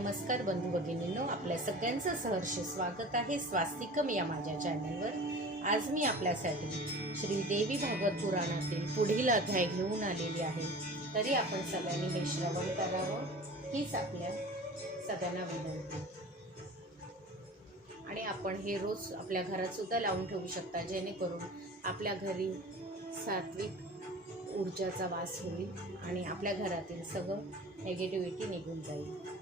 नमस्कार बंधू भगिनींनो आपल्या सगळ्यांचं सहर्ष स्वागत आहे स्वास्तिकम या माझ्या चॅनलवर. आज मी आपल्यासाठी श्री देवी भागवत पुराणातील पुढील अध्याय घेऊन आलेली आहे. तरी आपण सगळ्यांनी हे श्रवण करावं हीच आपल्या सगळ्यांना विनंती. आणि आपण हे रोज आपल्या घरात सुद्धा लावून ठेवू शकता जेणेकरून आपल्या घरी सात्विक ऊर्जाचा वास होईल आणि आपल्या घरातील सगळं नेगेटिव्हिटी निघून जाईल.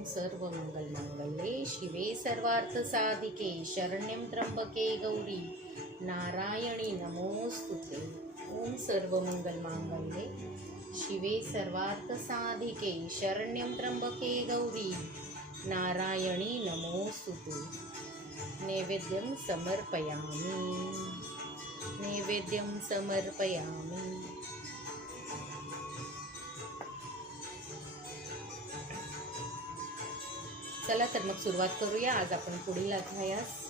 ओम सर्व मंगल मंगले शिवे सर्वार्थ साधिके शरण्यं त्र्यंबके गौरी. नारायणी नमोस्तुते. ओम सर्व मंगल शिवे सर्वार्थ साधिके शरण्यं त्र्यंबके गौरी. नारायणी नमोस्तुते. नैवेद्यं समर्पयामि. नैवेद्यं समर्पयामि. चला तर मग सुरुवात करूया. आज आपण पुढील अध्यायास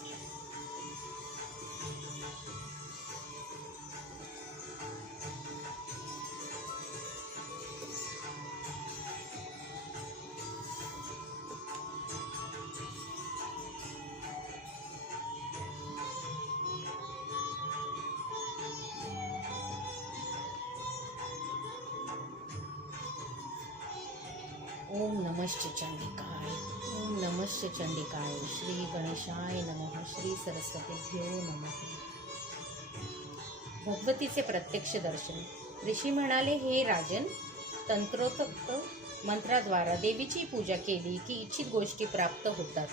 ओम नमश्च चंडिकाय ओम नमश्च चंडिकाय श्री गणेशाय नमः श्री सरस्वतीभ्यो नमः। भगवतीचे प्रत्यक्ष दर्शन. ऋषी म्हणाले हे राजन तंत्रोक्त मंत्राद्वारा देवीची पूजा केली की इच्छित गोष्टी प्राप्त होतात.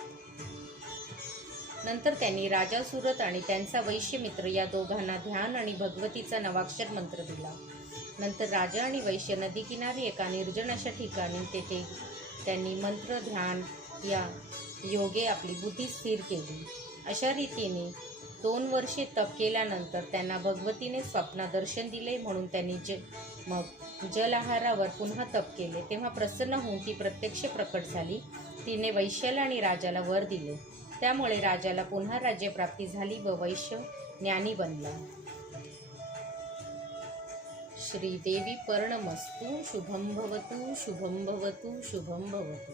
नंतर त्यांनी राजा सुरत आणि त्यांचा वैश्य मित्र या दोघांना ध्यान आणि भगवतीचा नवाक्षर मंत्र दिला. नंतर राजा आणि वैश्य नदीकिनारी एका निर्जन अशा ठिकाणी तेथे त्यांनी मंत्र ध्यान या योगे आपली बुद्धी स्थिर केली. अशा रीतीने दोन वर्षे तप केल्यानंतर त्यांना भगवतीने स्वप्ना दर्शन दिले म्हणून त्यांनी ज मग जलआहारावर पुन्हा तप केले. तेव्हा प्रसन्न होऊन ती प्रत्यक्ष प्रकट झाली. तिने वैश्याला आणि राजाला वर दिले. त्यामुळे राजाला पुन्हा राज्यप्राप्ती झाली व वैश्य ज्ञानी बनला. श्रीदेवी पर्णमस्तु शुभं भवतु शुभं भवतु शुभं भवतु।